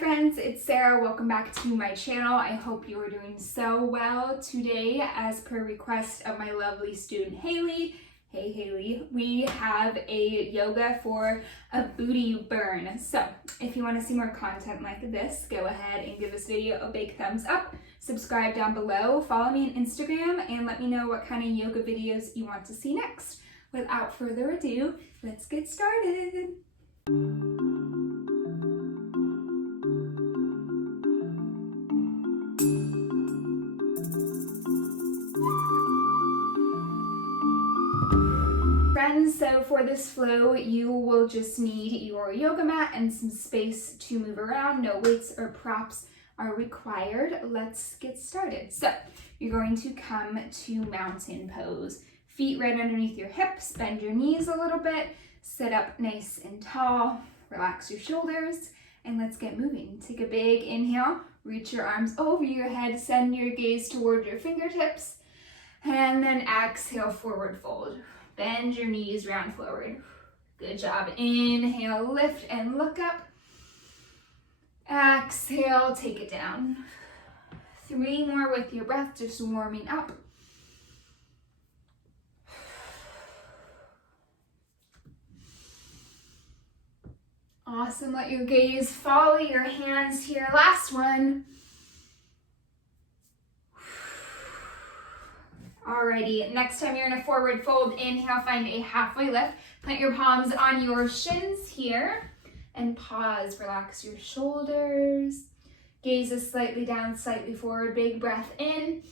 friends, it's Sarah. Welcome back to my channel. I hope you are doing so well. Today, as per request of my lovely student Haley, hey Haley, we have a yoga for a booty burn. So if you want to see more content like this, go ahead and give this video a big thumbs up. Subscribe down below, follow me on Instagram, and let me know what kind of yoga videos you want to see next. Without further ado, let's get started. Friends, so for this flow, you will just need your yoga mat and some space to move around. No weights or props are required. Let's get started. So you're going to come to mountain pose. Feet right underneath your hips, bend your knees a little bit, sit up nice and tall, relax your shoulders, and let's get moving. Take a big inhale, reach your arms over your head, send your gaze toward your fingertips, and then exhale, forward fold. Bend your knees, round forward. Good job. Inhale, lift and look up. Exhale, take it down. 3 more with your breath, just warming up. Awesome. Let your gaze follow your hands here. Last one. Alrighty, next time you're in a forward fold, inhale, find a halfway lift. Plant your palms on your shins here and pause. Relax your shoulders. Gaze is slightly down, slightly forward. Big breath in.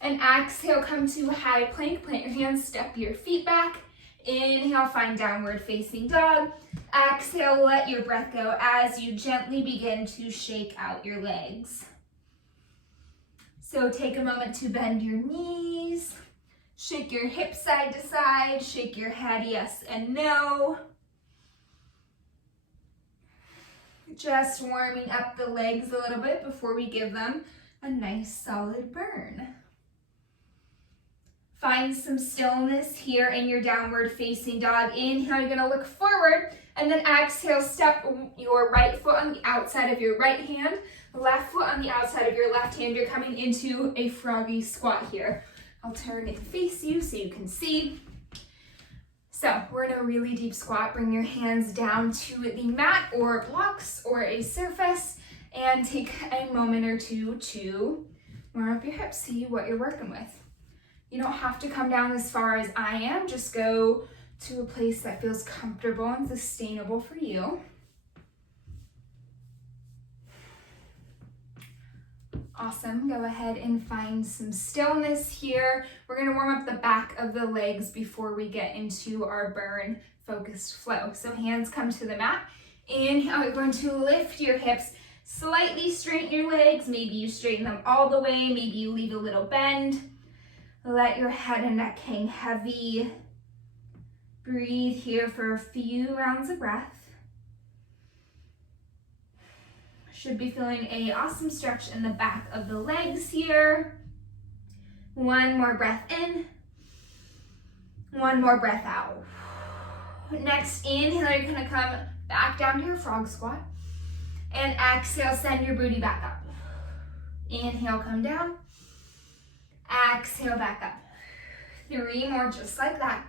And exhale, come to high plank. Plant your hands, step your feet back. Inhale, find downward facing dog. Exhale, let your breath go as you gently begin to shake out your legs. So take a moment to bend your knees, shake your hips side to side, shake your head yes and no. Just warming up the legs a little bit before we give them a nice solid burn. Find some stillness here in your downward facing dog. Inhale, you're gonna look forward, and then exhale, step your right foot on the outside of your right hand, left foot on the outside of your left hand. You're coming into a froggy squat here. I'll turn and face you so you can see. So we're in a really deep squat. Bring your hands down to the mat or blocks or a surface and take a moment or two to warm up your hips, see what you're working with. You don't have to come down as far as I am. Just go to a place that feels comfortable and sustainable for you. Awesome. Go ahead and find some stillness here. We're going to warm up the back of the legs before we get into our burn focused flow. So hands come to the mat. Inhale, you're going to lift your hips, slightly straighten your legs. Maybe you straighten them all the way. Maybe you leave a little bend. Let your head and neck hang heavy. Breathe here for a few rounds of breath. Should be feeling an awesome stretch in the back of the legs here. 1 more breath in. 1 more breath out. Next, inhale, you're gonna come back down to your frog squat. And exhale, send your booty back up. Inhale, come down. Exhale, back up. 3 more, just like that.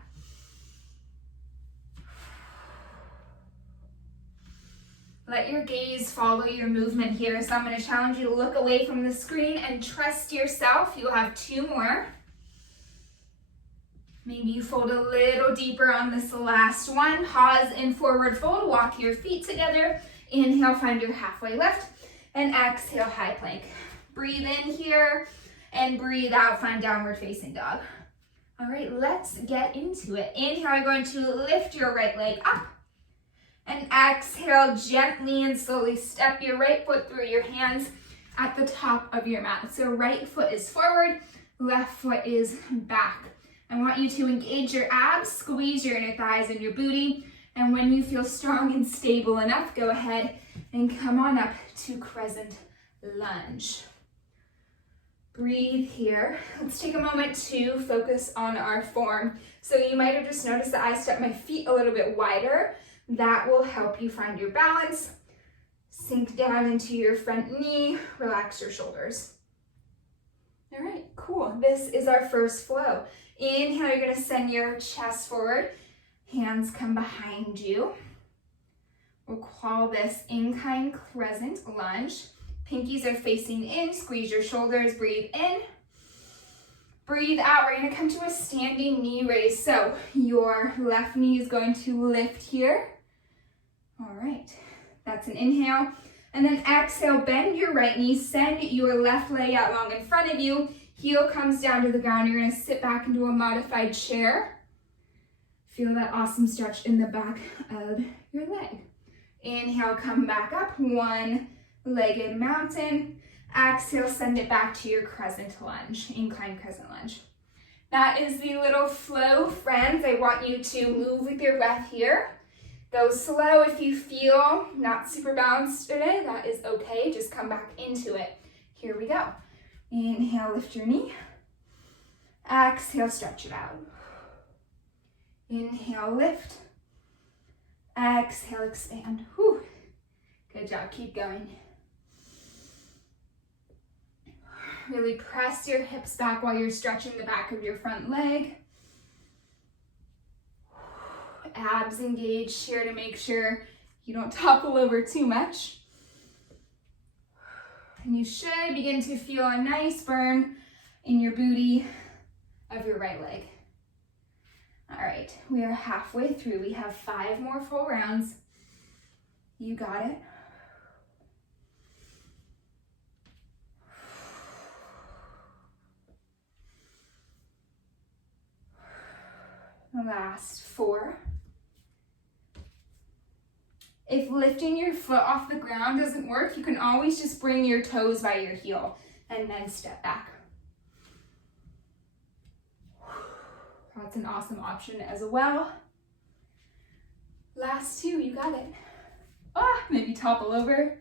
Let your gaze follow your movement here. So I'm going to challenge you to look away from the screen and trust yourself. You'll have 2 more. Maybe you fold a little deeper on this last one. Pause in forward fold. Walk your feet together. Inhale, find your halfway lift. And exhale, high plank. Breathe in here. And breathe out, find downward facing dog. All right, let's get into it. Inhale, you're going to lift your right leg up. And exhale, gently and slowly step your right foot through your hands at the top of your mat. So right foot is forward, left foot is back. I want you to engage your abs, squeeze your inner thighs and your booty. And when you feel strong and stable enough, go ahead and come on up to crescent lunge. Breathe here. Let's take a moment to focus on our form. So you might have just noticed that I stepped my feet a little bit wider. That will help you find your balance. Sink down into your front knee, relax your shoulders. All right, cool. This is our first flow. Inhale, you're gonna send your chest forward. Hands come behind you. We'll call this incline crescent lunge. Pinkies are facing in, squeeze your shoulders, breathe in. Breathe out, we're gonna come to a standing knee raise. So your left knee is going to lift here. All right, that's an inhale. And then exhale, bend your right knee, send your left leg out long in front of you. Heel comes down to the ground. You're gonna sit back into a modified chair. Feel that awesome stretch in the back of your leg. Inhale, come back up, one-legged mountain. Exhale, send it back to your crescent lunge, incline crescent lunge. That is the little flow, friends. I want you to move with your breath here. Go slow if you feel not super balanced today. That is okay. Just come back into it. Here we go. Inhale, lift your knee. Exhale, stretch it out. Inhale, lift. Exhale, expand. Whew. Good job. Keep going. Really press your hips back while you're stretching the back of your front leg. Abs engaged here to make sure you don't topple over too much. And you should begin to feel a nice burn in your booty of your right leg. All right, we are halfway through. We have 5 more full rounds. You got it. The last 4. If lifting your foot off the ground doesn't work, you can always just bring your toes by your heel and then step back. That's an awesome option as well. Last 2, you got it. Maybe topple over.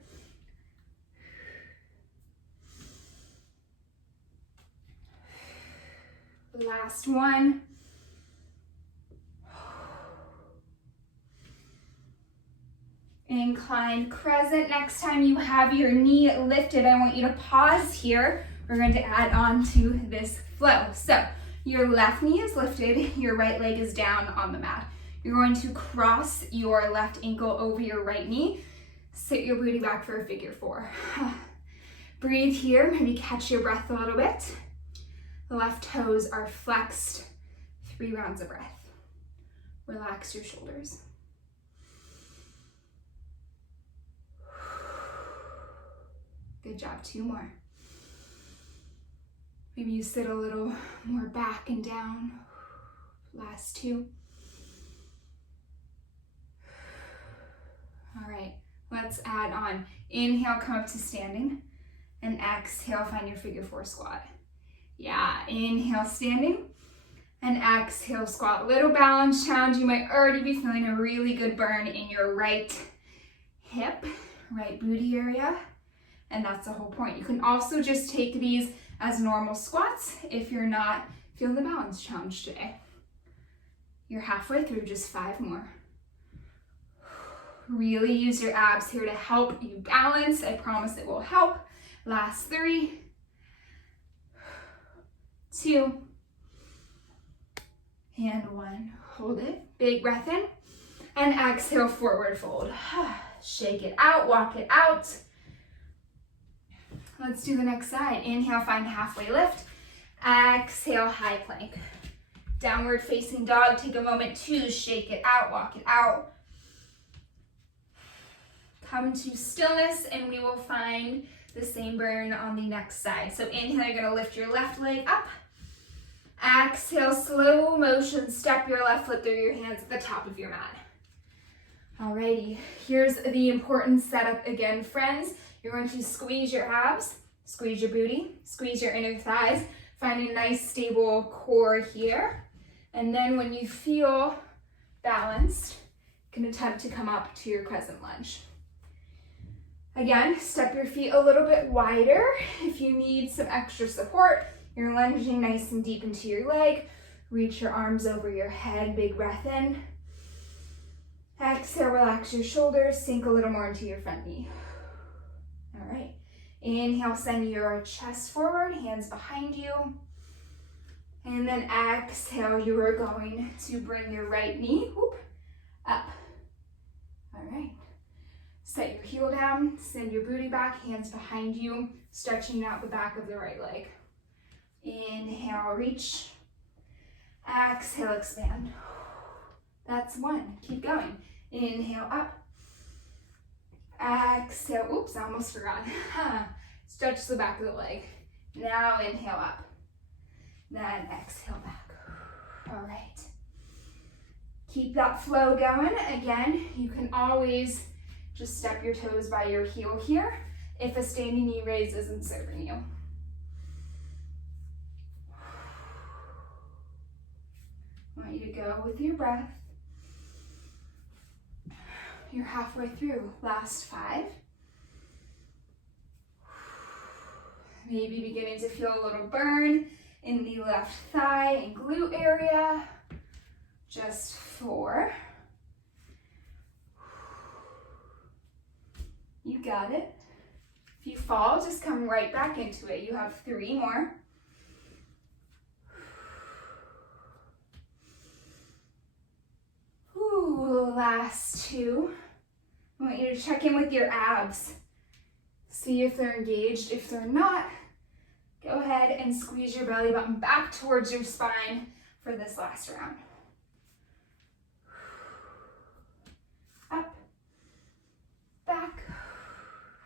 Last 1. Incline crescent. Next time you have your knee lifted, I want you to pause here. We're going to add on to this flow. So your left knee is lifted, your right leg is down on the mat. You're going to cross your left ankle over your right knee. Sit your booty back for a figure 4. Breathe here, maybe catch your breath a little bit. The left toes are flexed. 3 rounds of breath. Relax your shoulders. Good job, 2 more. Maybe you sit a little more back and down. Last 2. All right, let's add on. Inhale, come up to standing. And exhale, find your figure 4 squat. Yeah, inhale, standing. And exhale, squat. Little balance challenge. You might already be feeling a really good burn in your right hip, right booty area. And that's the whole point. You can also just take these as normal squats if you're not feeling the balance challenge today. You're halfway through, just 5 more. Really use your abs here to help you balance. I promise it will help. Last 3, 2, and 1. Hold it. Big breath in. And exhale, forward fold. Shake it out, walk it out. Let's do the next side. Inhale, find halfway lift. Exhale, high plank. Downward facing dog. Take a moment to shake it out, walk it out. Come to stillness and we will find the same burn on the next side. So inhale, you're gonna lift your left leg up. Exhale, slow motion, step your left foot through your hands at the top of your mat. Alrighty, here's the important setup again, friends. You're going to squeeze your abs, squeeze your booty, squeeze your inner thighs, find a nice stable core here. And then when you feel balanced, you can attempt to come up to your crescent lunge. Again, step your feet a little bit wider if you need some extra support. You're lunging nice and deep into your leg. Reach your arms over your head, big breath in. Exhale, relax your shoulders, sink a little more into your front knee. Inhale, send your chest forward, hands behind you. And then exhale, you are going to bring your right knee up. All right. Set your heel down, send your booty back, hands behind you, stretching out the back of the right leg. Inhale, reach. Exhale, expand. That's one. Keep going. Inhale, up. Exhale. Oops, I almost forgot. Stretch the back of the leg. Now inhale up. Then exhale back. All right. Keep that flow going. Again, you can always just step your toes by your heel here if a standing knee raise isn't serving you. I want you to go with your breath. You're halfway through. Last 5. Maybe beginning to feel a little burn in the left thigh and glute area. Just 4. You got it. If you fall, just come right back into it. You have 3 more. Ooh, last 2. I want you to check in with your abs. See if they're engaged. If they're not, go ahead and squeeze your belly button back towards your spine for this last round. Up, back.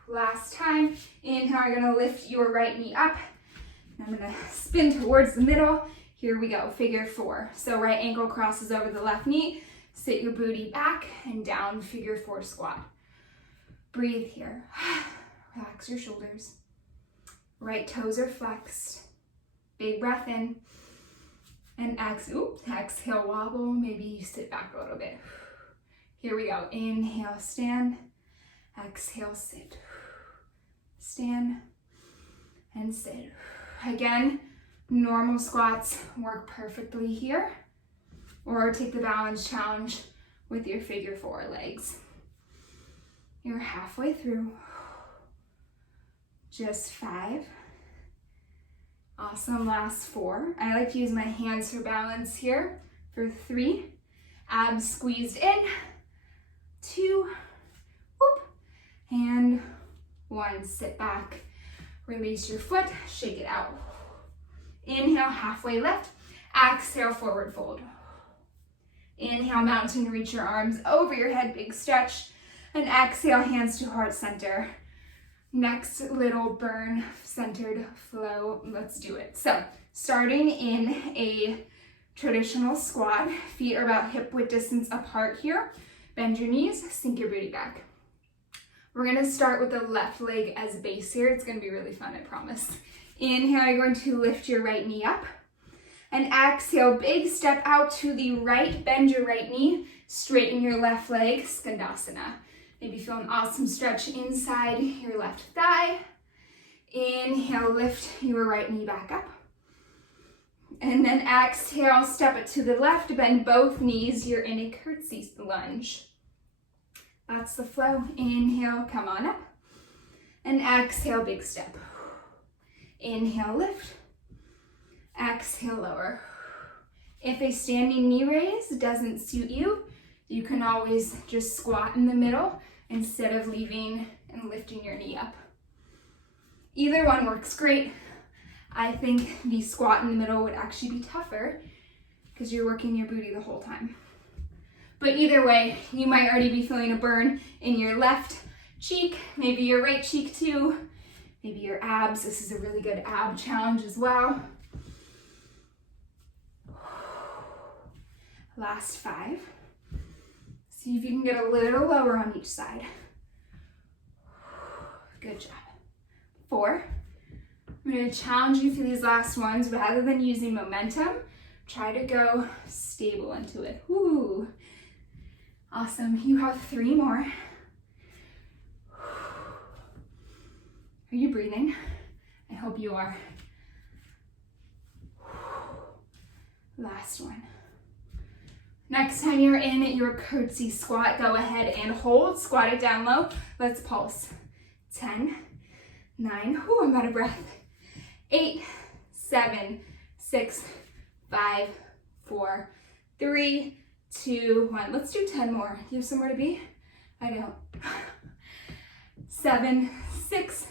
Last time. Inhale, you're gonna lift your right knee up. I'm gonna spin towards the middle. Here we go, figure 4. So right ankle crosses over the left knee. Sit your booty back and down, figure 4 squat. Breathe here. Relax your shoulders. Right toes are flexed. Big breath in. And exhale, wobble. Maybe you sit back a little bit. Here we go. Inhale, stand. Exhale, sit. Stand and sit. Again, normal squats work perfectly here. Or take the balance challenge with your figure 4 legs. You're halfway through. Just 5. Awesome, last 4. I like to use my hands for balance here. For 3, abs squeezed in. 2, whoop, and 1, sit back. Release your foot, shake it out. Inhale, halfway lift. Exhale, forward fold. Inhale, mountain, reach your arms over your head, big stretch. And exhale, hands to heart center. Next little burn centered flow, let's do it. So starting in a traditional squat, feet are about hip width distance apart here. Bend your knees, sink your booty back. We're gonna start with the left leg as base here. It's gonna be really fun, I promise. Inhale, you're going to lift your right knee up. And exhale, big step out to the right, bend your right knee, straighten your left leg, Skandasana. Maybe feel an awesome stretch inside your left thigh. Inhale, lift your right knee back up. And then exhale, step it to the left, bend both knees, you're in a curtsy lunge. That's the flow. Inhale, come on up. And exhale, big step. Inhale, lift. Exhale, lower. If a standing knee raise doesn't suit you, you can always just squat in the middle instead of leaving and lifting your knee up. Either one works great. I think the squat in the middle would actually be tougher because you're working your booty the whole time. But either way, you might already be feeling a burn in your left cheek, maybe your right cheek too, maybe your abs. This is a really good ab challenge as well. Last 5. See if you can get a little lower on each side. Good job. 4. I'm going to challenge you for these last ones. Rather than using momentum, try to go stable into it. Woo. Awesome. You have 3 more. Are you breathing? I hope you are. Last one. Next time you're in your curtsy squat, go ahead and hold. Squat it down low. Let's pulse. 10, 9, whoo, I'm out of breath. 8, 7, 6, 5, 4, 3, 2, 1. Let's do 10 more. Do you have somewhere to be? I don't. 7, 6,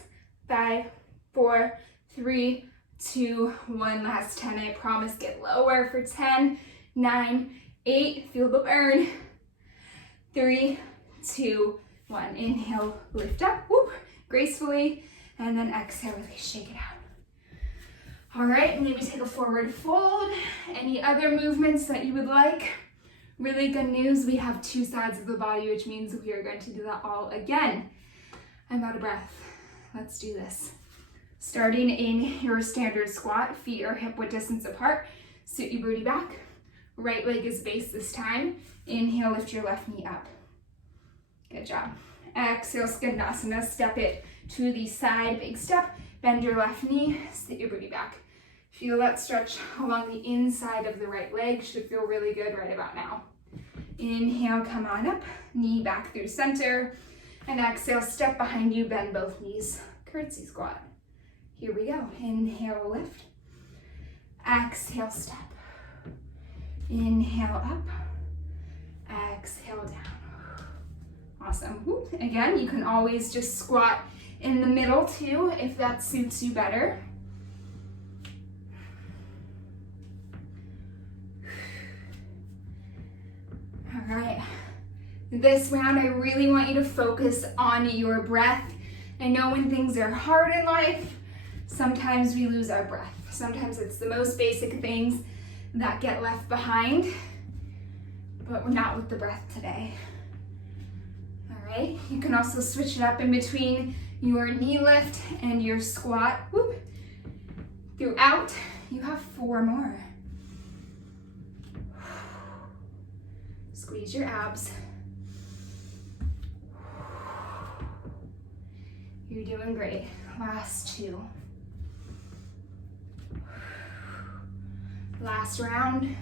5, 4, 3, 2, 1. Last 10. I promise. Get lower for 10, 9, 8. Feel the burn. 3, 2, 1. Inhale, lift up, whoop, gracefully, and then exhale, really shake it out. All right, maybe take a forward fold. Any other movements that you would like? Really good news, we have 2 sides of the body, which means we are going to do that all again. I'm out of breath. Let's do this. Starting in your standard squat, feet are hip width distance apart. Sit your booty back. Right leg is base this time. Inhale, lift your left knee up. Good job. Exhale, Skandasana, step it to the side, big step. Bend your left knee, sit your booty back. Feel that stretch along the inside of the right leg. Should feel really good right about now. Inhale, come on up, knee back through center. And exhale, step behind you, bend both knees. Curtsy squat. Here we go. Inhale, lift. Exhale, step. Inhale, up. Exhale, down. Awesome. Whoop. Again, you can always just squat in the middle too, if that suits you better. All right. This round, I really want you to focus on your breath. I know when things are hard in life, sometimes we lose our breath. Sometimes it's the most basic things that get left behind, but we're not with the breath today. All right, you can also switch it up in between your knee lift and your squat. Whoop. Throughout, you have 4 more. Squeeze your abs. You're doing great. Last 2. Last round.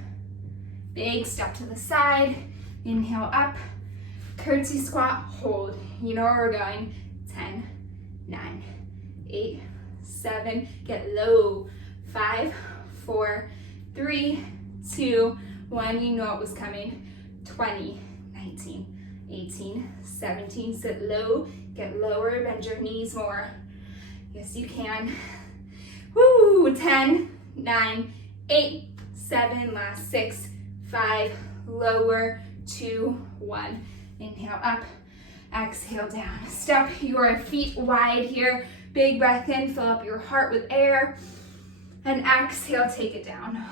Big step to the side. Inhale up. Curtsy squat, hold. You know where we're going. 10, 9, 8, 7. Get low. 5, 4, 3, 2, 1. You know it was coming. 20, 19, 18, 17. Sit low. Get lower. Bend your knees more. Yes, you can. Woo! 10, 9, 8, 7. Last 6, 5. Lower. 2, 1. Inhale up. Exhale down. Step your feet wide here. Big breath in. Fill up your heart with air. And exhale, take it down.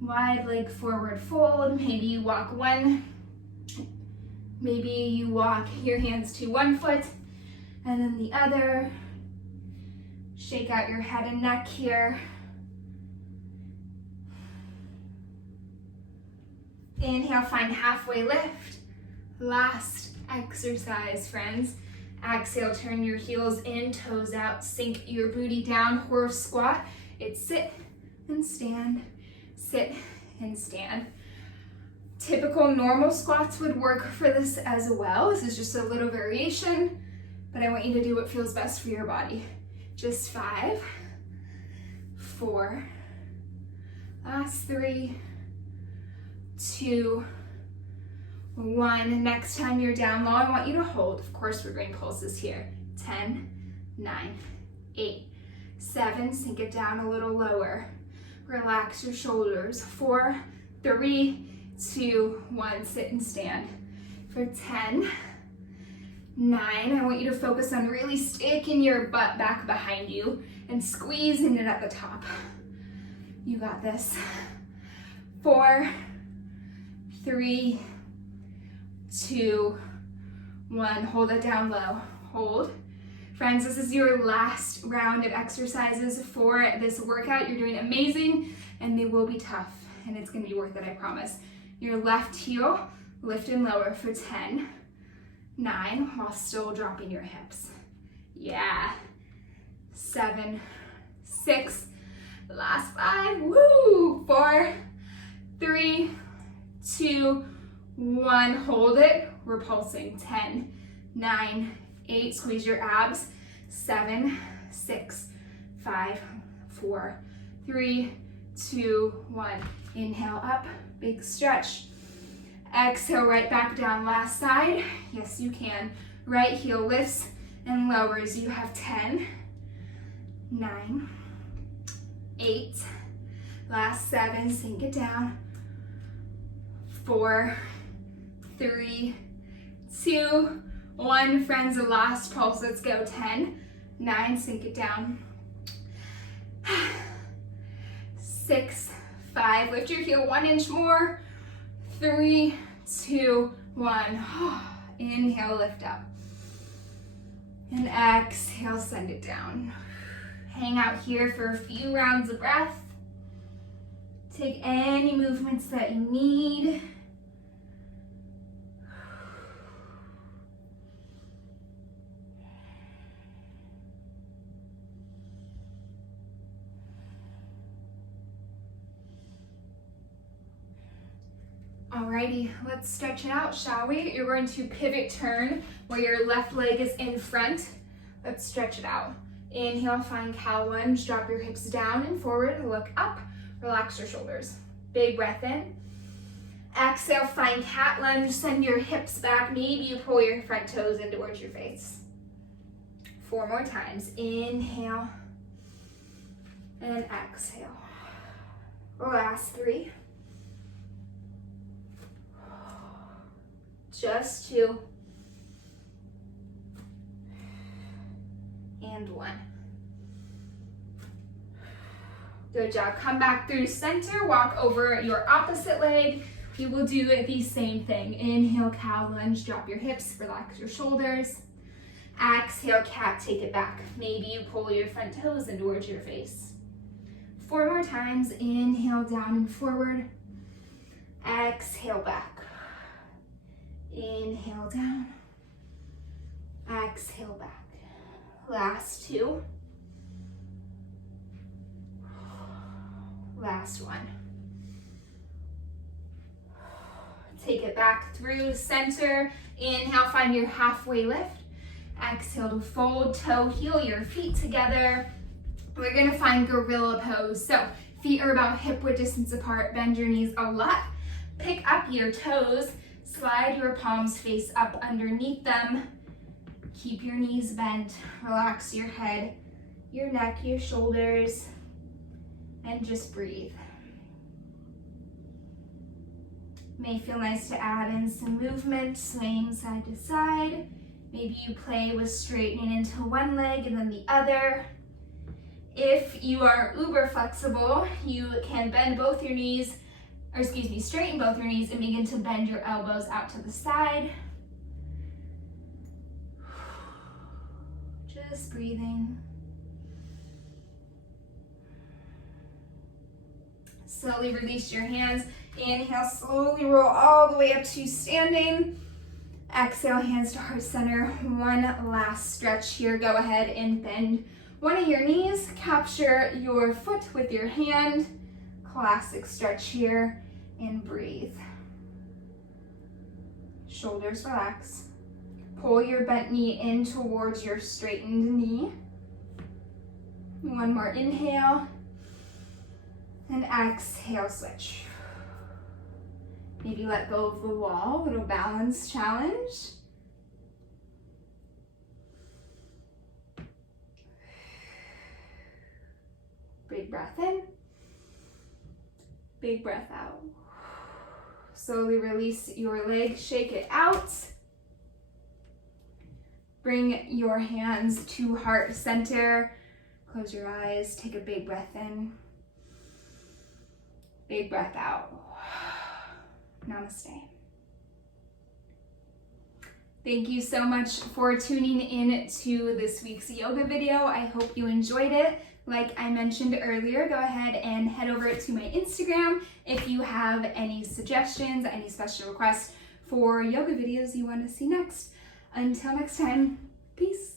Wide leg forward fold. Maybe you walk one. Maybe you walk your hands to one foot and then the other. Shake out your head and neck here. Inhale, find halfway lift. Last exercise, friends. Exhale, turn your heels in, toes out, sink your booty down, horse squat. It's sit and stand, sit and stand. Typical normal squats would work for this as well. This is just a little variation, but I want you to do what feels best for your body. Just 5, 4, last 3, 2, 1. Next time you're down low, I want you to hold. Of course, we're doing pulses here. 10, 9, 8, 7. Sink it down a little lower. Relax your shoulders. 4, 3, 2, 1. Sit and stand. For 10, 9. I want you to focus on really sticking your butt back behind you and squeezing it at the top. You got this. 4, 3, 2, 1. Hold it down low. Hold. Friends, this is your last round of exercises for this workout. You're doing amazing, and they will be tough, and it's going to be worth it, I promise. Your left heel, lift and lower for 10, 9, while still dropping your hips. Yeah. 7, 6, last 5, woo! 4, 3, 2, 1, hold it. We're pulsing. 10, 9, 8, squeeze your abs. 7, 6, 5, 4, 3, 2, 1. Inhale up, big stretch. Exhale, right back down, last side. Yes, you can. Right heel lifts and lowers. You have 10, 9, 8, last 7, sink it down. 4, 3, 2, 1. Friends, the last pulse, let's go. 10, 9, sink it down. 6, 5, lift your heel 1 inch more. 3, 2, 1. Inhale, lift up. And exhale, send it down. Hang out here for a few rounds of breath. Take any movements that you need. Alrighty, let's stretch it out, shall we? You're going to pivot turn where your left leg is in front. Let's stretch it out. Inhale, find cow lunge, drop your hips down and forward, look up, relax your shoulders. Big breath in. Exhale, find cat lunge, send your hips back, maybe you pull your front toes in towards your face. 4 more times. Inhale and exhale. Last 3. Just 2. And 1. Good job. Come back through center, walk over your opposite leg. You will do the same thing. Inhale, cow lunge, drop your hips, relax your shoulders. Exhale, cat, take it back. Maybe you pull your front toes in towards your face. 4 more times. Inhale, down and forward. Exhale, back. Inhale, down. Exhale, back. Last 2. Last 1. Take it back through center. Inhale, find your halfway lift. Exhale to fold, toe, heel your feet together. We're gonna find gorilla pose. So feet are about hip width distance apart. Bend your knees a lot. Pick up your toes. Slide your palms face up underneath them. Keep your knees bent. Relax your head, your neck, your shoulders, and just breathe. May feel nice to add in some movement, swaying side to side. Maybe you play with straightening into one leg and then the other. If you are uber flexible, you can bend both your knees, straighten both your knees and begin to bend your elbows out to the side. Just breathing. Slowly release your hands. Inhale, slowly roll all the way up to standing. Exhale, hands to heart center. One last stretch here. Go ahead and bend one of your knees. Capture your foot with your hand. Classic stretch here, and breathe. Shoulders relax. Pull your bent knee in towards your straightened knee. One more inhale, and exhale, switch. Maybe let go of the wall, little balance challenge. Big breath in. Big breath out. Slowly release your leg, shake it out. Bring your hands to heart center. Close your eyes, take a big breath in. Big breath out. Namaste. Thank you so much for tuning in to this week's yoga video. I hope you enjoyed it. Like I mentioned earlier, go ahead and head over to my Instagram if you have any suggestions, any special requests for yoga videos you want to see next. Until next time, peace.